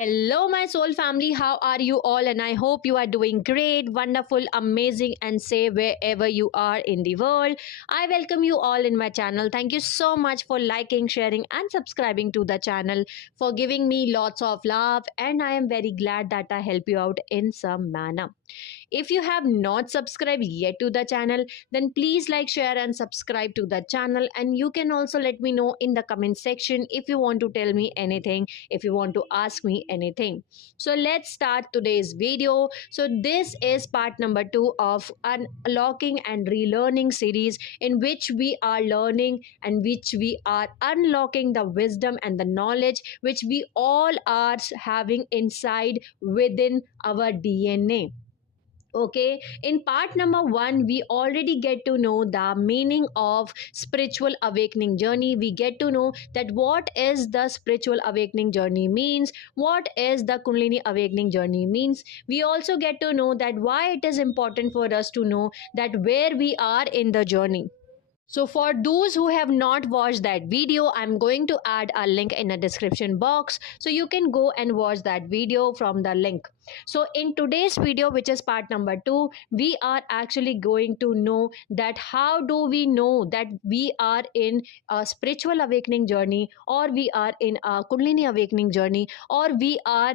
Hello, my soul family. How are you all? And I hope you are doing great, wonderful, amazing, and safe wherever you are in the world. I welcome you all in my channel. Thank you so much for liking, sharing, and subscribing to the channel, for giving me lots of love. And I am very glad that I help you out in some manner. If you have not subscribed yet to the channel, then please like, share, and subscribe to the channel. And you can also let me know in the comment section if you want to tell me anything, if you want to ask me anything. So let's start today's video. So this is part number 2 of unlocking and relearning series, in which we are learning and which we are unlocking the wisdom and the knowledge which we all are having inside within our DNA. Okay, in part number 1 we already get to know the meaning of spiritual awakening journey. We get to know that what is the spiritual awakening journey means, what is the kundalini awakening journey means. We also get to know that why it is important for us to know that where we are in the journey. So for those who have not watched that video, I'm going to add a link in the description box, so you can go and watch that video from the link. So in today's video, which is part number 2, we are actually going to know that how do we know that we are in a spiritual awakening journey, or we are in a kundalini awakening journey, or we are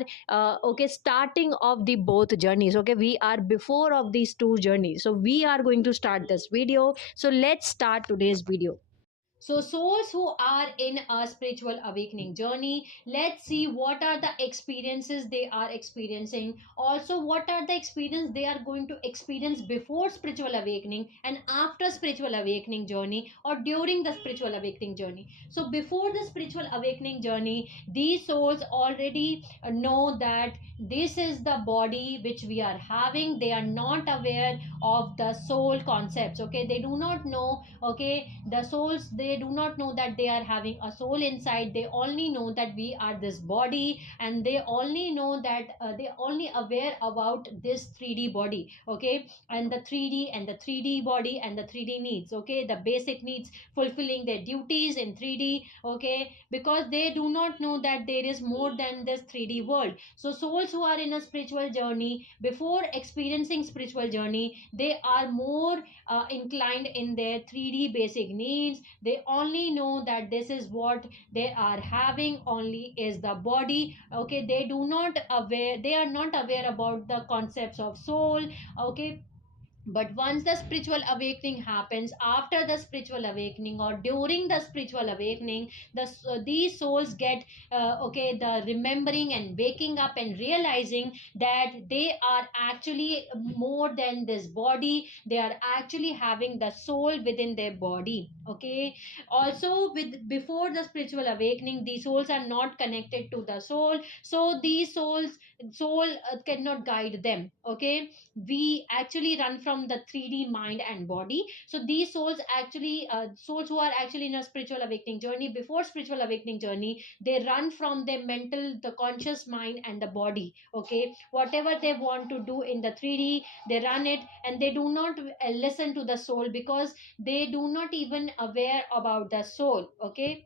starting of the both journeys. Okay, we are before of these two journeys. So we are going to start this video. So let's start today's video. So, souls who are in a spiritual awakening journey, let's see what are the experiences they are experiencing. Also, what are the experiences they are going to experience before spiritual awakening and after spiritual awakening journey, or during the spiritual awakening journey. So, before the spiritual awakening journey, these souls already know that this is the body which we are having. They are not aware of the soul concepts. Okay, they do not know. Okay, the souls, they do not know that they are having a soul inside. They only know that we are this body, and they only know that they only aware about this 3D body. Okay, and the 3D and the 3D body and the 3D needs. Okay, the basic needs, fulfilling their duties in 3D. Okay, because they do not know that there is more than this 3D world. So souls who are in a spiritual journey, before experiencing spiritual journey, they are more inclined in their 3D basic needs. They only know that this is what they are having, only is the body. Okay, they are not aware about the concepts of soul. Okay, but once the spiritual awakening happens, after the spiritual awakening or during the spiritual awakening, these souls get the remembering and waking up and realizing that they are actually more than this body. They are actually having the soul within their body. Okay, also with before the spiritual awakening, these souls are not connected to the soul, so these soul cannot guide them. Okay, we actually run from the 3D mind and body. So these souls actually souls who are actually in a spiritual awakening journey, before spiritual awakening journey, they run from their mental, the conscious mind and the body. Okay, whatever they want to do in the 3D, they run it, and they do not listen to the soul, because they do not even aware about the soul. Okay,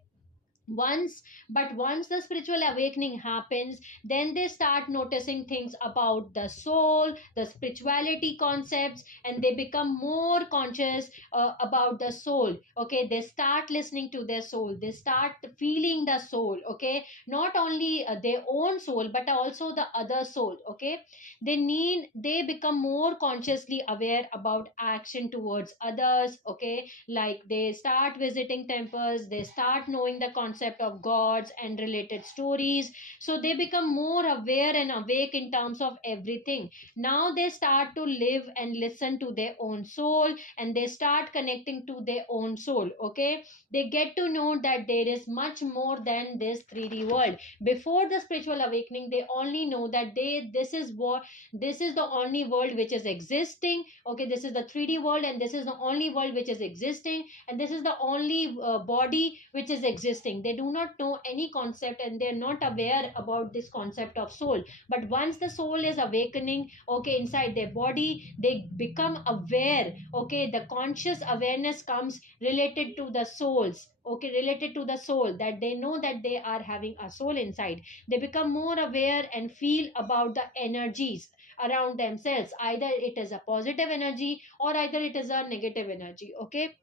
once the spiritual awakening happens, then they start noticing things about the soul, the spirituality concepts, and they become more conscious about the soul. Okay, they start listening to their soul, they start feeling the soul. Okay, not only their own soul, but also the other soul. Okay, they become more consciously aware about action towards others. Okay, like they start visiting temples, they start knowing the concept of gods and related stories. So they become more aware and awake in terms of everything. Now they start to live and listen to their own soul, and they start connecting to their own soul. Okay, they get to know that there is much more than this 3D world. Before the spiritual awakening, they only know that this is the only world which is existing. Okay, this is the 3D world, and this is the only world which is existing, and this is the only body which is existing. they do not know any concept, and they're not aware about this concept of soul. But once the soul is awakening, okay, inside their body, they become aware. Okay, the conscious awareness comes related to the souls, okay, related to the soul, that they know that they are having a soul inside. They become more aware and feel about the energies around themselves. Either it is a positive energy or either it is a negative energy. Okay,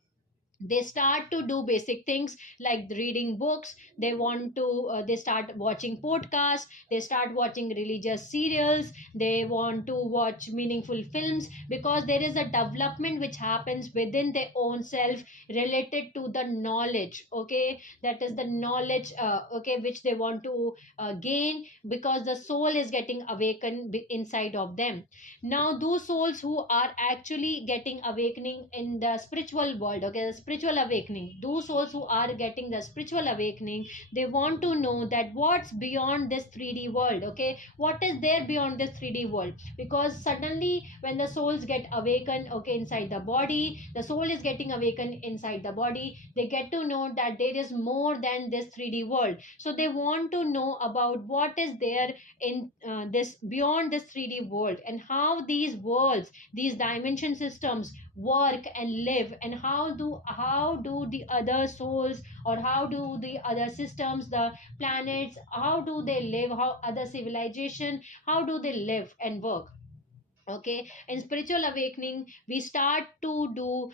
they start to do basic things like reading books. They want to they start watching podcasts, they start watching religious serials, they want to watch meaningful films, because there is a development which happens within their own self related to the knowledge. Okay, that is the knowledge, okay, which they want to gain, because the soul is getting awakened inside of them. Now those souls who are actually getting awakening in the spiritual world, okay, the spiritual awakening, those souls who are getting the spiritual awakening, they want to know that what's beyond this 3D world. Okay, what is there beyond this 3D world? Because suddenly when the souls get awakened, okay, inside the body, the soul is getting awakened inside the body, they get to know that there is more than this 3D world. So they want to know about what is there in this beyond this 3D world, and how these worlds, these dimension systems work and live, and how do the other souls, or how do the other systems, the planets, how do they live, how other civilization, how do they live and work. Okay, in spiritual awakening we start to do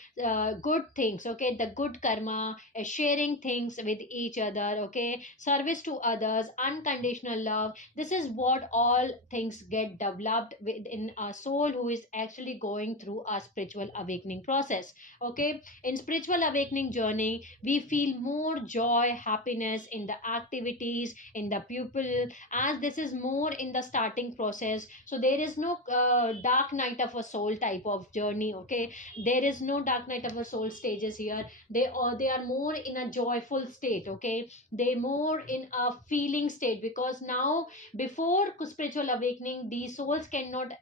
good things. Okay, the good karma, sharing things with each other, okay, service to others, unconditional love. This is what all things get developed within a soul who is actually going through a spiritual awakening process. Okay, in spiritual awakening journey we feel more joy, happiness in the activities, in the pupil, as this is more in the starting process. So there is no dark night of a soul type of journey. Okay, there is no dark night of a soul stages here. They are more in a joyful state. Okay, they more in a feeling state, because now before spiritual awakening these souls cannot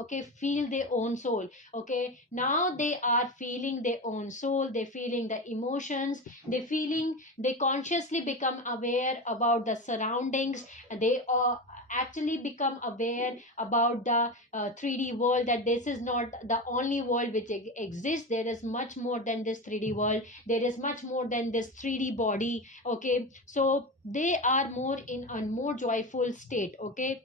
okay, feel their own soul. Okay, now they are feeling their own soul, they feeling the emotions, they feeling, they consciously become aware about the surroundings. They actually become aware about the 3D world, that this is not the only world which exists. There is much more than this 3D world, there is much more than this 3D body. Okay, so they are more in a more joyful state. Okay,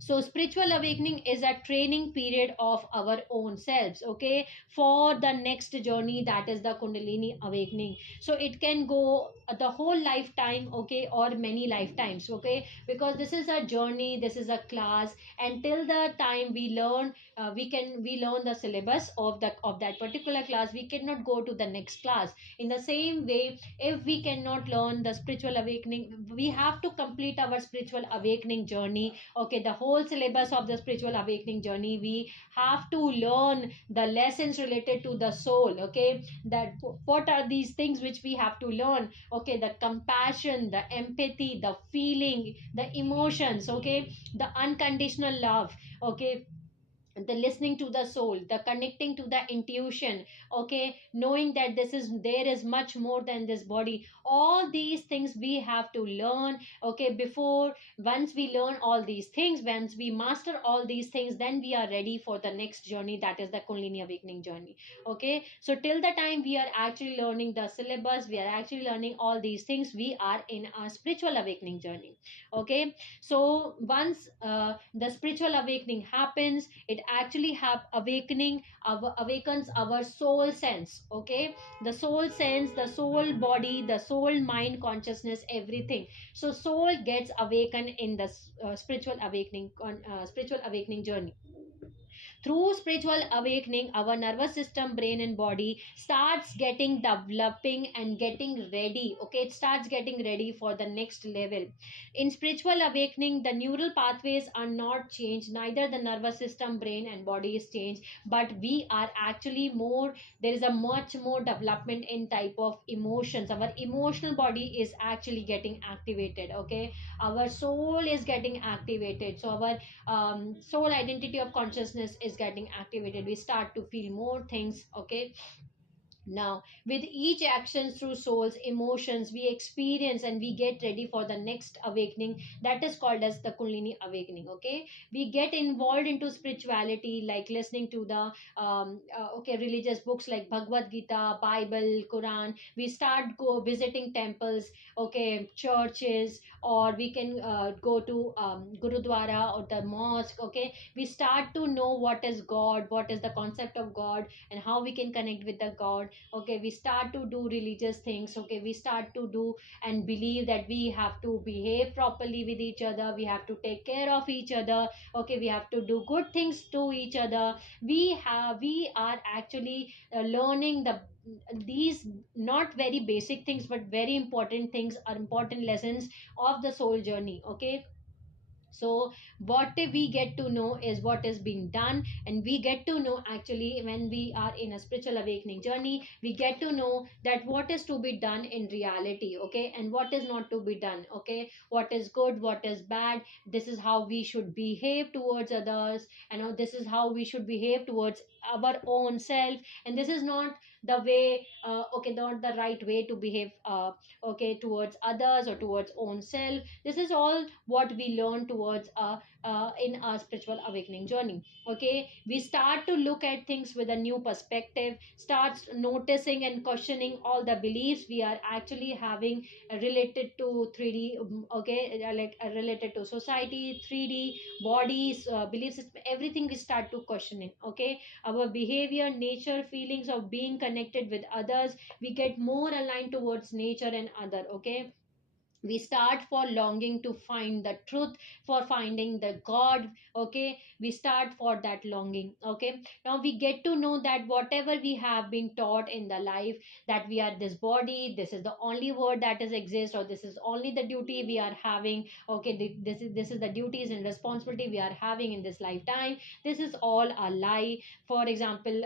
so spiritual awakening is a training period of our own selves, okay, for the next journey, that is the kundalini awakening. So it can go the whole lifetime, okay, or many lifetimes. Okay, because this is a journey, this is a class, until the time we learn, we learn the syllabus of that particular class, we cannot go to the next class. In the same way, if we cannot learn the spiritual awakening, we have to complete our spiritual awakening journey. Okay, the whole syllabus of the spiritual awakening journey, we have to learn the lessons related to the soul. Okay, that what are these things which we have to learn. Okay, the compassion, the empathy, the feeling, the emotions. Okay, the unconditional love. Okay, the listening to the soul, the connecting to the intuition. Okay, knowing that this is, there is much more than this body. All these things we have to learn. Okay, before, once we learn all these things, once we master all these things, then we are ready for the next journey, that is the kundalini awakening journey. Okay, so till the time we are actually learning the syllabus, we are actually learning all these things, we are in a spiritual awakening journey. Okay, so once the spiritual awakening happens, it actually have awakening, awakens our soul sense. Okay, the soul sense, the soul body, the soul mind consciousness, everything. So soul gets awakened in the spiritual awakening journey. Through spiritual awakening, our nervous system, brain and body starts getting developing and getting ready. Okay, it starts getting ready for the next level. In spiritual awakening, the neural pathways are not changed, neither the nervous system, brain and body is changed, but we are actually more, there is a much more development in type of emotions. Our emotional body is actually getting activated. Okay, our soul is getting activated, so our soul identity of consciousness is getting activated. We start to feel more things. Okay, Now, with each action through souls, emotions, we experience and we get ready for the next awakening that is called as the Kundalini awakening. Okay, we get involved into spirituality, like listening to the religious books like Bhagavad Gita, Bible, Quran. We start go visiting temples, okay, churches, or we can go to Gurudwara or the mosque. Okay, we start to know what is God, what is the concept of God, and how we can connect with the God. Okay, we start to do religious things. Okay, we start to do and believe that we have to behave properly with each other, we have to take care of each other. Okay, we have to do good things to each other. We are actually learning these not very basic things but very important things, are important lessons of the soul journey. Okay, so what we get to know is what is being done, and we get to know actually when we are in a spiritual awakening journey, we get to know that what is to be done in reality. Okay, and what is not to be done. Okay, what is good, what is bad, this is how we should behave towards others, and this is how we should behave towards our own self. And this is not the way, okay, not the right way to behave, okay, towards others or towards own self. This is all what we learn towards in our spiritual awakening journey. Okay, we start to look at things with a new perspective, starts noticing and questioning all the beliefs we are actually having related to 3D, okay, related to society, 3D bodies, belief system, everything we start to questioning. Okay, our behavior, nature, feelings of being connected with others, we get more aligned towards nature and other. Okay, we start for longing to find the truth, for finding the God. Okay, we start for that longing. Okay, now we get to know that whatever we have been taught in the life, that we are this body, this is the only word that is exist, or this is only the duty we are having. Okay, this is the duties and responsibility we are having in this lifetime. This is all a lie. For example,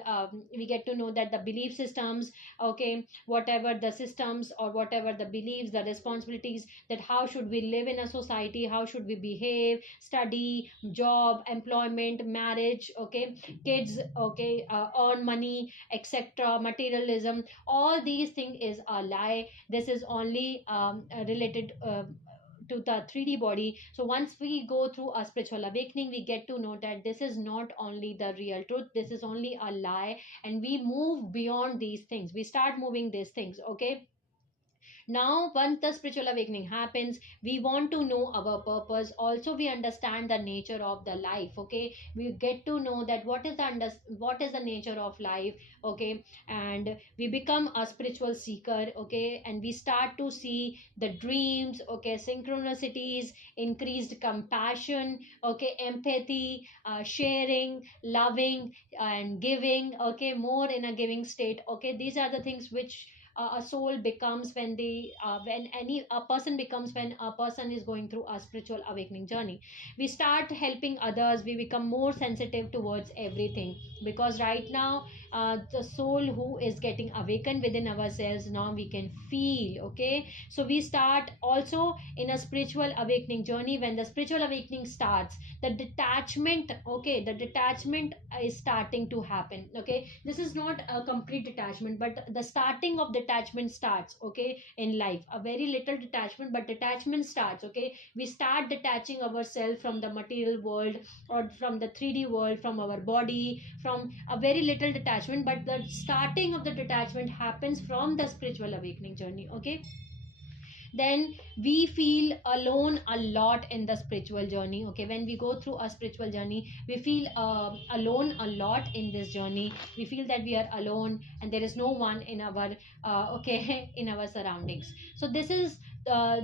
we get to know that the belief systems, okay, whatever the systems or whatever the beliefs, the responsibilities, that how should we live in a society, how should we behave, study, job, employment, marriage, okay, kids, okay, earn money, etc., materialism, all these things is a lie. This is only related to the 3D body. So once we go through a spiritual awakening, we get to know that this is not only the real truth, this is only a lie, and we move beyond these things, we start moving these things. Okay, now once the spiritual awakening happens, we want to know our purpose. Also, we understand the nature of the life. Okay, we get to know that what is the nature of life. Okay, and we become a spiritual seeker. Okay, and we start to see the dreams. Okay, synchronicities, increased compassion. Okay, empathy, sharing, loving, and giving. Okay, more in a giving state. Okay, these are the things which a soul becomes when any a person becomes when a person is going through a spiritual awakening journey. We start helping others, we become more sensitive towards everything, because right now the soul who is getting awakened within ourselves, now we can feel. Okay, so we start also in a spiritual awakening journey. When the spiritual awakening starts, the detachment, okay, the detachment is starting to happen. Okay, this is not a complete detachment, but the starting of detachment starts. Okay, in life a very little detachment, but detachment starts. Okay, we start detaching ourselves from the material world, or from the 3D world, from our body, from a very little detachment, but the starting of the detachment happens from the spiritual awakening journey. Okay, then we feel alone a lot in the spiritual journey. Okay, when we go through a spiritual journey, we feel alone a lot in this journey. We feel that we are alone and there is no one in our okay in our surroundings. So this is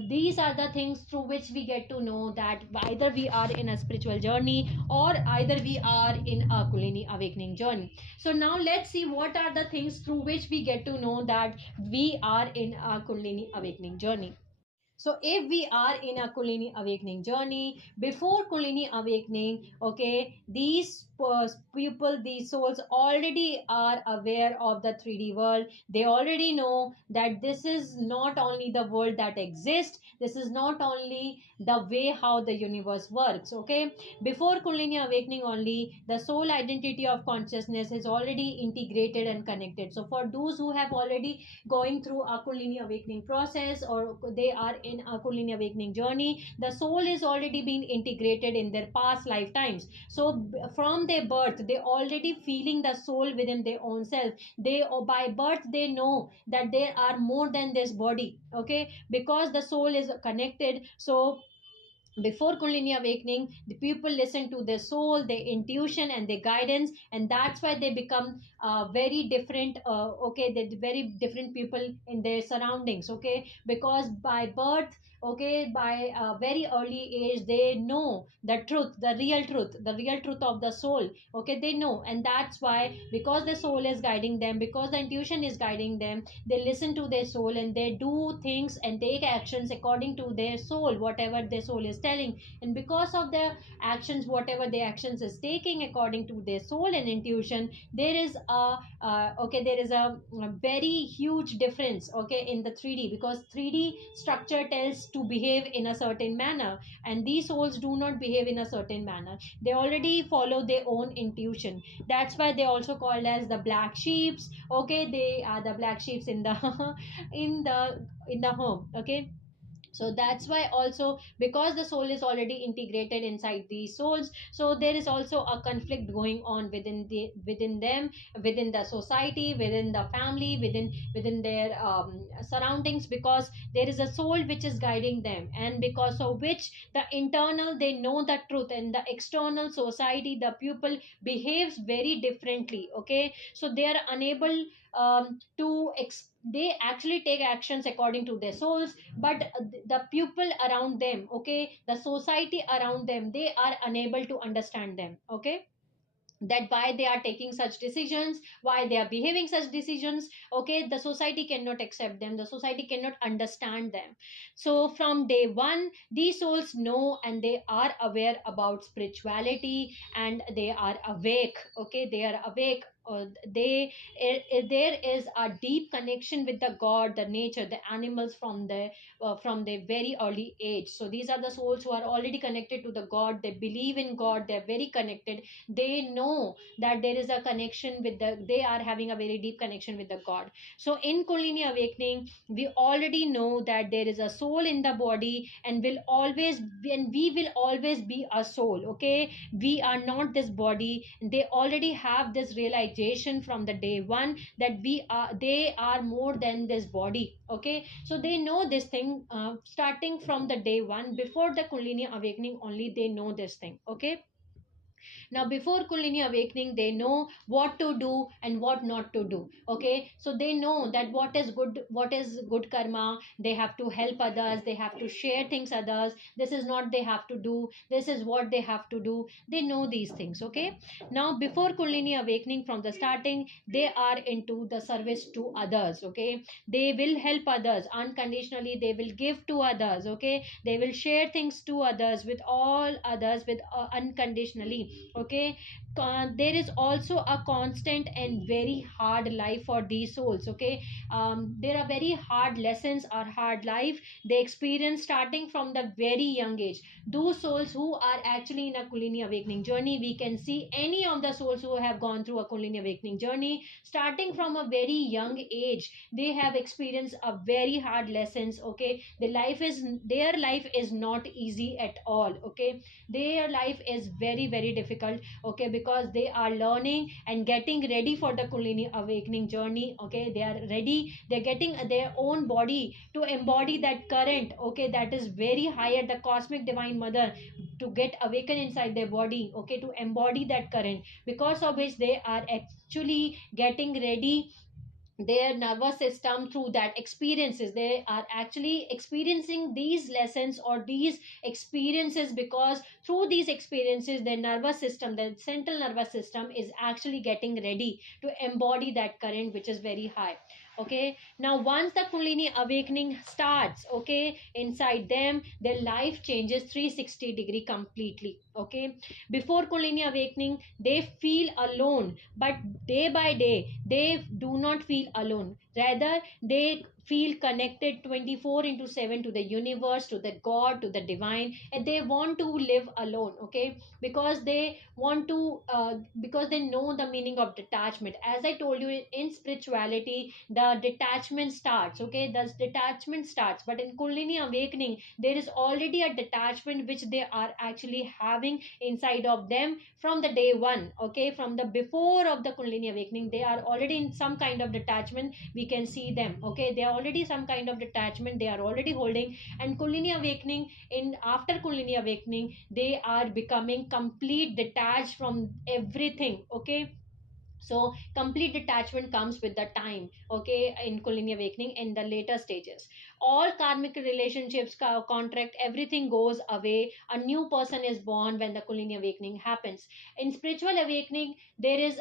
these are the things through which we get to know that either we are in a spiritual journey or either we are in a Kulini awakening journey. So now let's see what are the things through which we get to know that we are in a Kundalini awakening journey. So if we are in a Kulini awakening journey, before Kulini awakening, okay, these people, these souls already are aware of the 3D world. They already know that this is not only the world that exists, this is not only the way how the universe works. Okay, before Kundalini awakening only, the soul identity of consciousness is already integrated and connected. So for those who have already going through a Kundalini awakening process, or they are in a Kundalini awakening journey, the soul is already been integrated in their past lifetimes. So from their birth they already feeling the soul within their own self. They, or by birth they know that they are more than this body. Okay, because the soul is connected. So before Kundalini awakening, the people listen to their soul, their intuition, and their guidance, and that's why they become very different. Okay, they're very different people in their surroundings. Okay, because by birth, okay, by a very early age, they know the truth, the real truth of the soul. Okay, they know, and that's why, because the soul is guiding them, because the intuition is guiding them, they listen to their soul and they do things and take actions according to their soul, whatever their soul is telling. And because of their actions, whatever their actions is taking according to their soul and intuition, there is a okay, there is a very huge difference, okay, in the 3D, because 3D structure tells to behave in a certain manner, and these souls do not behave in a certain manner. They already follow their own intuition. That's why they also called as the black sheeps. Okay, they are the black sheeps in the in the home. Okay, so that's why also, because the soul is already integrated inside these souls, so there is also a conflict going on within them, within the society, within the family, within their surroundings, because there is a soul which is guiding them, and because of which the internal they know the truth, and the external society, the people behaves very differently. Okay, so they are unable they actually take actions according to their souls, but the people around them, okay, the society around them, they are unable to understand them. Okay, that why they are taking such decisions, why they are behaving such decisions. Okay, the society cannot accept them, the society cannot understand them. So from day one, these souls know and they are aware about spirituality, and they are awake. Okay, they are awake. They there is a deep connection with the god, the nature, the animals, from their very early age. So these are the souls who are already connected to the god, they believe in god, they're very connected. They know that there is a connection with they are having a very deep connection with the god. So in Kundalini awakening, we already know that there is a soul in the body, and will always, and we will always be a soul. Okay, we are not this body. They already have this realization from the day one, that they are more than this body. Okay, so they know this thing, starting from the day one, before the Kundalini awakening only, they know this thing. Okay, now before Kundalini awakening, they know what to do and what not to do. Okay, so they know that what is good karma. They have to help others, they have to share things others. This is not they have to do, this is what they have to do. They know these things. Okay, now before Kundalini awakening, from the starting, they are into the service to others. Okay, they will help others unconditionally, they will give to others. Okay, they will share things to others, with all others, with unconditionally. Okay, there is also a constant and very hard life for these souls. Okay, there are very hard lessons or hard life they experience starting from the very young age. Those souls who are actually in a Kundalini awakening journey, we can see any of the souls who have gone through a Kundalini awakening journey, starting from a very young age, they have experienced a very hard lessons. Okay, their life is not easy at all. Okay, their life is very very difficult. Okay, because they are learning and getting ready for the Kundalini awakening journey. Okay, they are ready, they're getting their own body to embody that current. Okay, that is very higher, the cosmic divine mother, to get awakened inside their body. Okay, to embody that current, because of which they are actually getting ready their nervous system through that experiences. They are actually experiencing these lessons or these experiences, because through these experiences their nervous system, the central nervous system, is actually getting ready to embody that current which is very high. Okay, now once the Kundalini awakening starts, okay, inside them, their life changes 360-degree completely. Okay, before Kundalini awakening, they feel alone, but day by day they do not feel alone, rather they feel connected 24 into 7 to the universe, to the god, to the divine, and they want to live alone, okay, because they want to because they know the meaning of detachment. As I told you, in spirituality the detachment starts, okay, the detachment starts, but in Kundalini awakening there is already a detachment which they are actually having inside of them from the day one, okay, from the before of the Kundalini awakening they are already in some kind of detachment. We can see them, okay, they are already some kind of detachment they are already holding. And Kundalini awakening, in after Kundalini awakening they are becoming complete detached from everything, okay. So complete detachment comes with the time, okay, in Kundalini awakening. In the later stages, all karmic relationships, contract, everything goes away. A new person is born when the Kundalini awakening happens. In spiritual awakening there is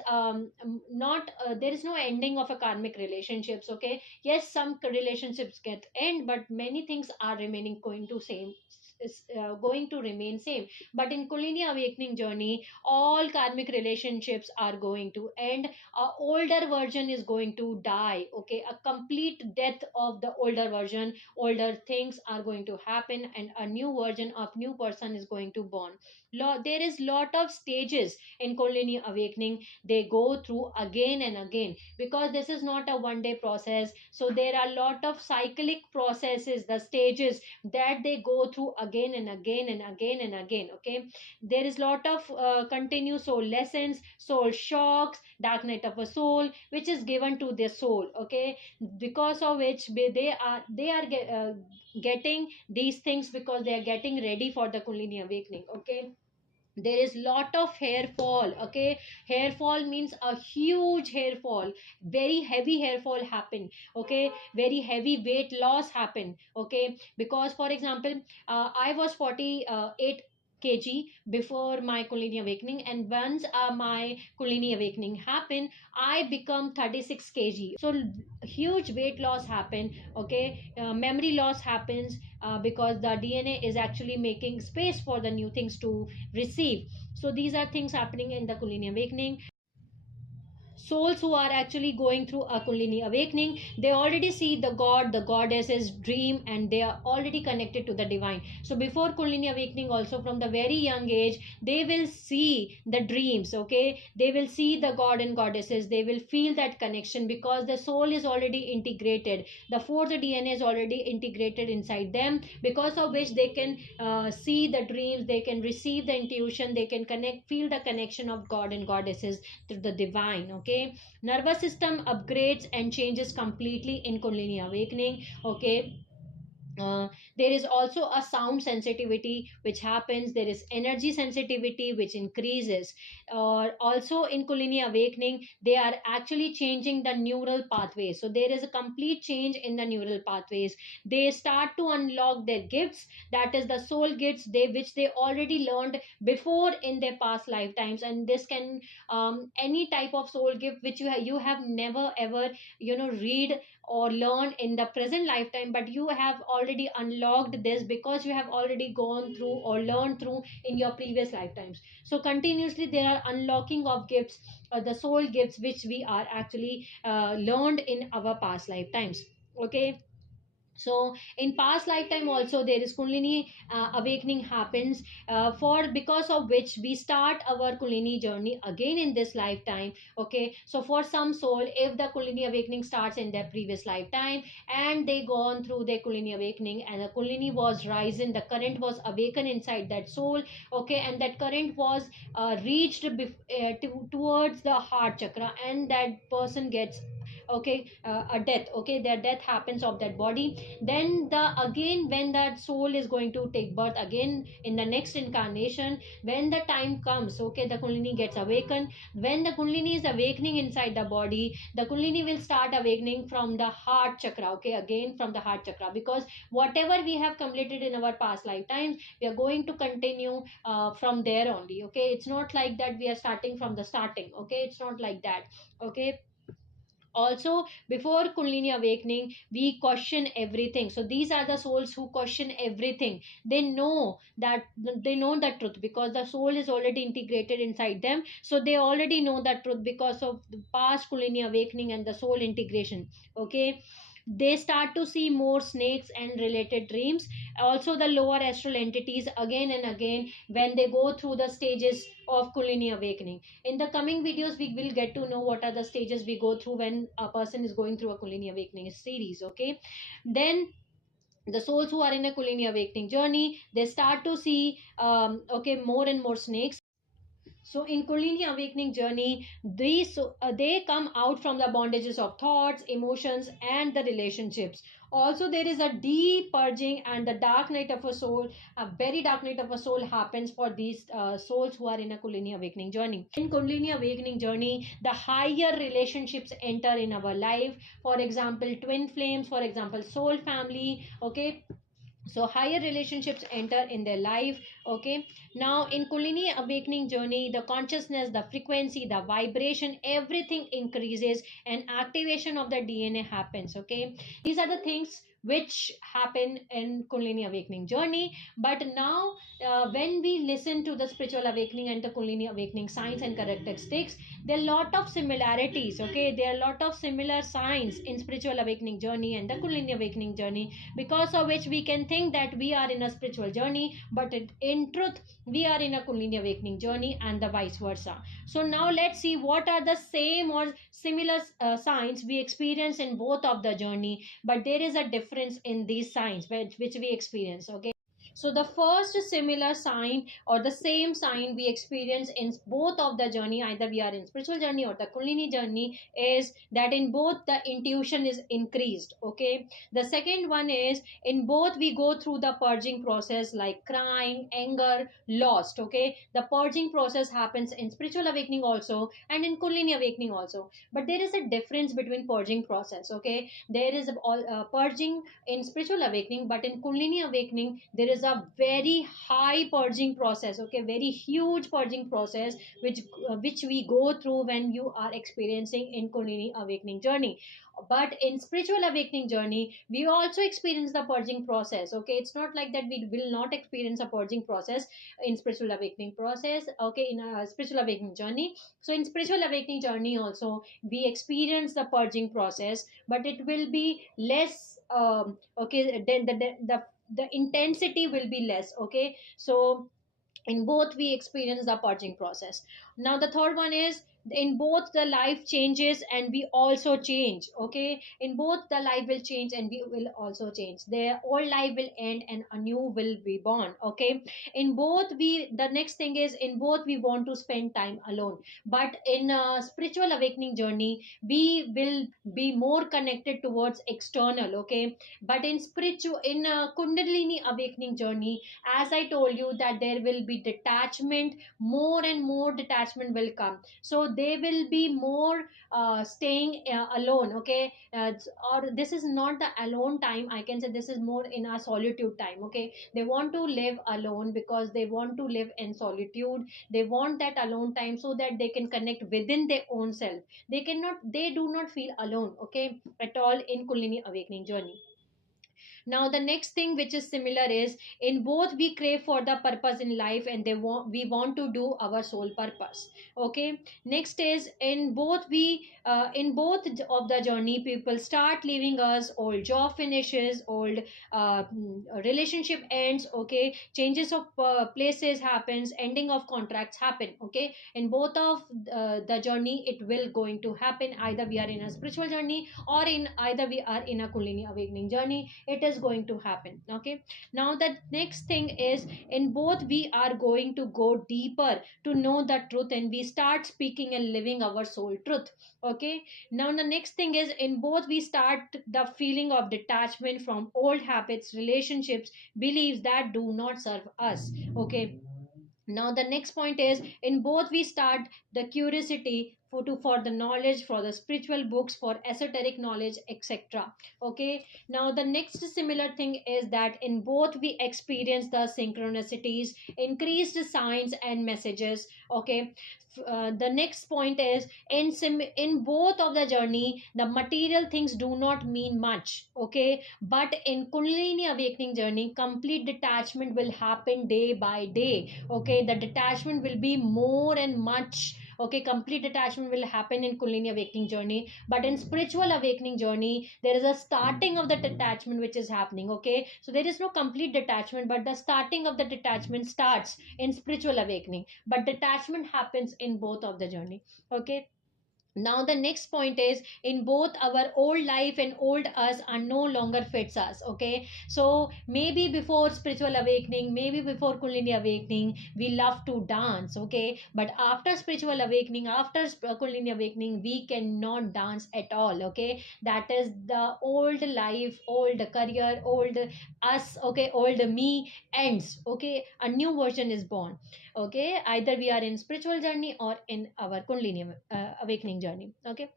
not there is no ending of a karmic relationships, okay. Yes, some relationships get end, but many things are remaining going to same, is going to remain same. But in Kundalini awakening journey all karmic relationships are going to end. A older version is going to die, okay, a complete death of the older version. Older things are going to happen and a new version of new person is going to born. There is lot of stages in Kundalini awakening they go through again and again, because this is not a one day process. So there are lot of cyclic processes, the stages that they go through again and again and again and again, okay. There is lot of continuous soul lessons, soul shocks, dark night of a soul, which is given to their soul, okay, because of which they are getting these things, because they are getting ready for the Kundalini awakening, okay. There is lot of hair fall, okay. Hair fall means a huge hair fall, very heavy hair fall happen, okay, very heavy weight loss happen, okay. Because for example, I was 48 kg before my Kundalini awakening, and once my Kundalini awakening happened I become 36 kg. So huge weight loss happen, okay. Memory loss happens, because the DNA is actually making space for the new things to receive. So these are things happening in the Kundalini awakening. Souls who are actually going through a Kundalini awakening, they already see the god, the goddess's dream, and they are already connected to the divine. So before Kundalini awakening also, from the very young age they will see the dreams, okay. They will see the god and goddesses, they will feel that connection, because the soul is already integrated, the fourth DNA is already integrated inside them, because of which they can see the dreams, they can receive the intuition, they can connect, feel the connection of god and goddesses through the divine, okay. Nervous system upgrades and changes completely in Kundalini awakening, okay. uh, there is also a sound sensitivity which happens, there is energy sensitivity which increases. Also in Kundalini awakening they are actually changing the neural pathways, so there is a complete change in the neural pathways. They start to unlock their gifts, that is the soul gifts, they which they already learned before in their past lifetimes. And this can any type of soul gift which you have never ever read or learn in the present lifetime, but you have already unlocked this because you have already gone through or learned through in your previous lifetimes. So continuously there are unlocking of gifts, the soul gifts which we are actually learned in our past lifetimes, okay. So in past lifetime also there is Kundalini awakening happens, for because of which we start our Kundalini journey again in this lifetime, okay. So for some soul, if the Kundalini awakening starts in their previous lifetime and they gone through their Kundalini awakening and the Kundalini was rising, the current was awakened inside that soul, okay, and that current was reached towards the heart chakra, and that person gets, okay, a death, okay, their death happens of that body. Then the again when that soul is going to take birth again in the next incarnation, when the time comes, okay, the Kundalini gets awakened. When the Kundalini is awakening inside the body, the Kundalini will start awakening from the heart chakra, okay, again from the heart chakra, because whatever we have completed in our past lifetimes we are going to continue from there only, okay. It's not like that we are starting from the starting, okay, it's not like that, okay. Also before Kundalini awakening we question everything, so these are the souls who question everything. They know that, they know the truth because the soul is already integrated inside them, so they already know that truth because of the past Kundalini awakening and the soul integration, okay. they start to see more snakes and related dreams. Also the lower astral entities again and again when they go through the stages of Kundalini awakening. In the coming videos we will get to know what are the stages we go through when a person is going through a Kundalini awakening series. Okay, then the souls who are in a Kundalini awakening journey, they start to see okay, more and more snakes. So in Kundalini awakening journey, they come out from the bondages of thoughts, emotions, and the relationships. Also, there is a deep purging and the dark night of a soul. A very dark night of a soul happens for these souls who are in a Kundalini awakening journey. In Kundalini awakening journey, the higher relationships enter in our life. For example, twin flames. For example, soul family. Okay, so higher relationships enter in their life. Okay, now in Kundalini awakening journey, the consciousness, the frequency, the vibration, everything increases and activation of the DNA happens. Okay, these are the things which happen in Kundalini awakening journey. But now when we listen to the spiritual awakening and the Kundalini awakening signs and characteristics, there are a lot of similarities. Okay, there are a lot of similar signs in spiritual awakening journey and the Kundalini awakening journey, because of which we can think that we are in a spiritual journey, but in truth we are in a Kundalini awakening journey and the vice versa. So now let's see what are the same or similar signs we experience in both of the journey, but there is a difference in these signs which we experience. Okay, so the first similar sign or the same sign we experience in both of the journey, either we are in spiritual journey or the Kundalini journey, is that in both the intuition is increased. Okay, the second one is in both we go through the purging process like crying, anger, lost. Okay, the purging process happens in spiritual awakening also and in Kundalini awakening also, but there is a difference between purging process. Okay, there is all purging in spiritual awakening, but in Kundalini awakening there is a very high purging process. Okay, very huge purging process which we go through when you are experiencing in Kundalini awakening journey. But in spiritual awakening journey we also experience the purging process. Okay, it's not like that we will not experience a purging process in spiritual awakening process. Okay, in a spiritual awakening journey, so in spiritual awakening journey also we experience the purging process, but it will be less. Okay, then the intensity will be less. Okay, so in both we experience the purging process. Now the third one is in both the life changes and we also change. Okay, in both the life will change and we will also change. Their old life will end and a new will be born. Okay, in both we, the next thing is in both we want to spend time alone, but in a spiritual awakening journey we will be more connected towards external. Okay, but in spiritual, in a Kundalini awakening journey, as I told you that there will be detachment, more and more detachment will come, so they will be more staying alone. Okay, or this is not the alone time, I can say this is more in a solitude time. Okay, they want to live alone because they want to live in solitude. They want that alone time so that they can connect within their own self. They do not feel alone. Okay, at all in Kundalini awakening journey. Now the next thing which is similar is in both we crave for the purpose in life and we want to do our soul purpose. Okay, next is in both we in both of the journey people start leaving us, old job finishes, old relationship ends. Okay, changes of places happens, ending of contracts happen. Okay, in both of the journey it will going to happen, either we are in a spiritual journey or in either we are in a Kundalini awakening journey, it is going to happen. Okay, now the next thing is in both we are going to go deeper to know the truth and we start speaking and living our soul truth. Okay, now the next thing is in both we start the feeling of detachment from old habits, relationships, beliefs that do not serve us. Okay, now the next point is in both we start the curiosity for the knowledge, for the spiritual books, for esoteric knowledge, etc. Okay, now the next similar thing is that in both we experience the synchronicities, increased signs and messages. Okay, the next point is in both of the journey the material things do not mean much. Okay, but in Kundalini awakening journey complete detachment will happen day by day. Okay, the detachment will be more and much. Okay, complete detachment will happen in Kundalini awakening journey, but in spiritual awakening journey there is a starting of the detachment which is happening. Okay, so there is no complete detachment, but the starting of the detachment starts in spiritual awakening, but detachment happens in both of the journey. Okay, now the next point is, in both our old life and old us are no longer fits us. Okay, so maybe before spiritual awakening, maybe before Kundalini awakening, we love to dance. Okay, but after spiritual awakening, after Kundalini awakening, we cannot dance at all. Okay, that is the old life, old career, old us. Okay, old me ends. Okay, a new version is born. Okay, either we are in spiritual journey or in our Kundalini awakening journey. Okay,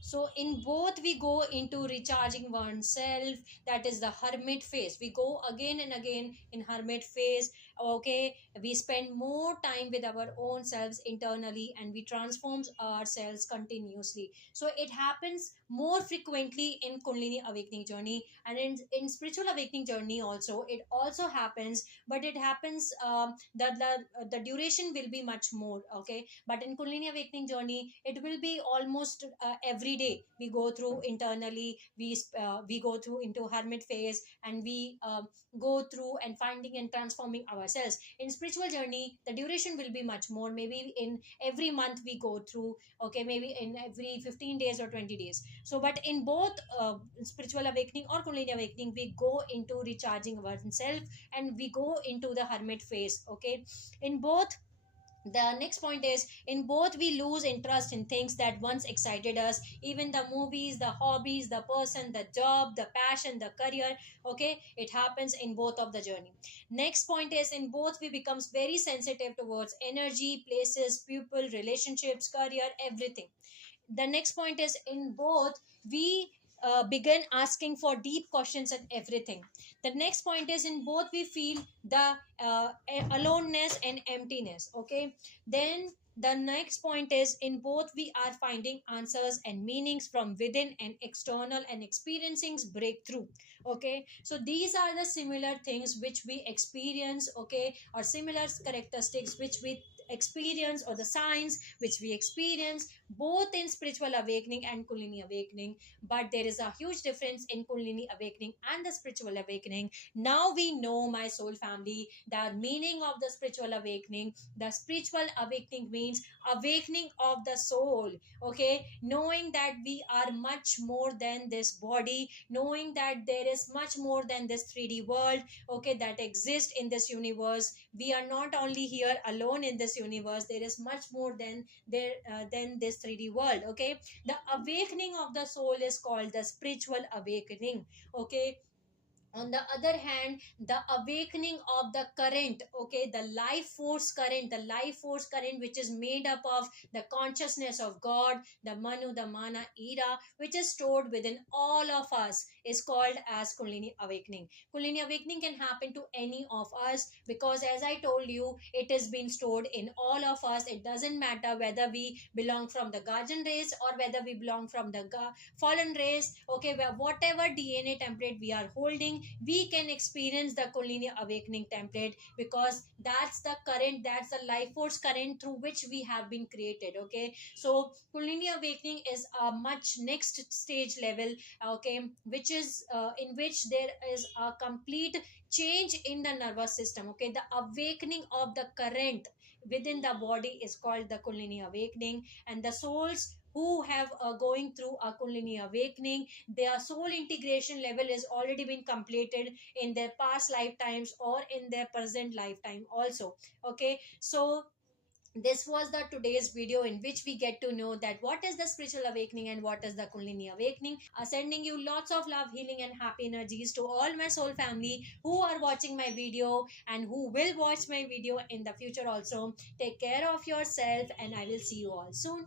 so in both we go into recharging oneself, that is the hermit phase. We go again and again in hermit phase. Okay, we spend more time with our own selves internally, and we transform ourselves continuously. So it happens more frequently in Kundalini awakening journey, and in spiritual awakening journey also it also happens, but it happens the duration will be much more. Okay, but in Kundalini awakening journey it will be almost every day we go through internally. We go through into hermit phase, and we go through and finding and transforming ourselves. In spiritual journey the duration will be much more, maybe in every month we go through. Okay, maybe in every 15 days or 20 days. So but in both spiritual awakening or Kundalini awakening we go into recharging oneself, and we go into the hermit phase. Okay, in both, the next point is, in both we lose interest in things that once excited us, even the movies, the hobbies, the person, the job, the passion, the career. Okay, it happens in both of the journey. Next point is, in both we becomes very sensitive towards energy, places, people, relationships, career, everything. The next point is, in both we begin asking for deep questions and everything. The next point is, in both we feel the aloneness and emptiness. Okay, then the next point is, in both we are finding answers and meanings from within and external, and experiencing breakthrough. Okay, so these are the similar things which we experience. Okay, or similar characteristics which we experience, or the signs which we experience both in spiritual awakening and Kundalini awakening. But there is a huge difference in Kundalini awakening and the spiritual awakening. Now we know, my soul family, the meaning of the spiritual awakening. The spiritual awakening means awakening of the soul. Okay, knowing that we are much more than this body, knowing that there is much more than this 3D world. Okay, that exists in this universe. We are not only here alone in this universe, there is much more than this 3D world. Okay, the awakening of the soul is called the spiritual awakening. Okay, on the other hand, the awakening of the current. Okay, the life force current, the life force current which is made up of the consciousness of God, the Manu, the Mana era, which is stored within all of us, is called as Kundalini awakening. Kundalini awakening can happen to any of us, because as I told you, it has been stored in all of us. It doesn't matter whether we belong from the guardian race or whether we belong from the fallen race. Okay, where whatever DNA template we are holding, we can experience the Kundalini awakening template, because that's the current, that's the life force current through which we have been created. Okay, so Kundalini awakening is a much next stage level. Okay, which is in which there is a complete change in the nervous system. Okay, the awakening of the current within the body is called the Kundalini awakening. And the souls who have going through a Kundalini awakening, their soul integration level is already been completed in their past lifetimes or in their present lifetime also. Okay, so this was the today's video in which we get to know that what is the spiritual awakening and what is the Kundalini awakening. Sending you lots of love, healing and happy energies to all my soul family who are watching my video and who will watch my video in the future also. Take care of yourself, and I will see you all soon.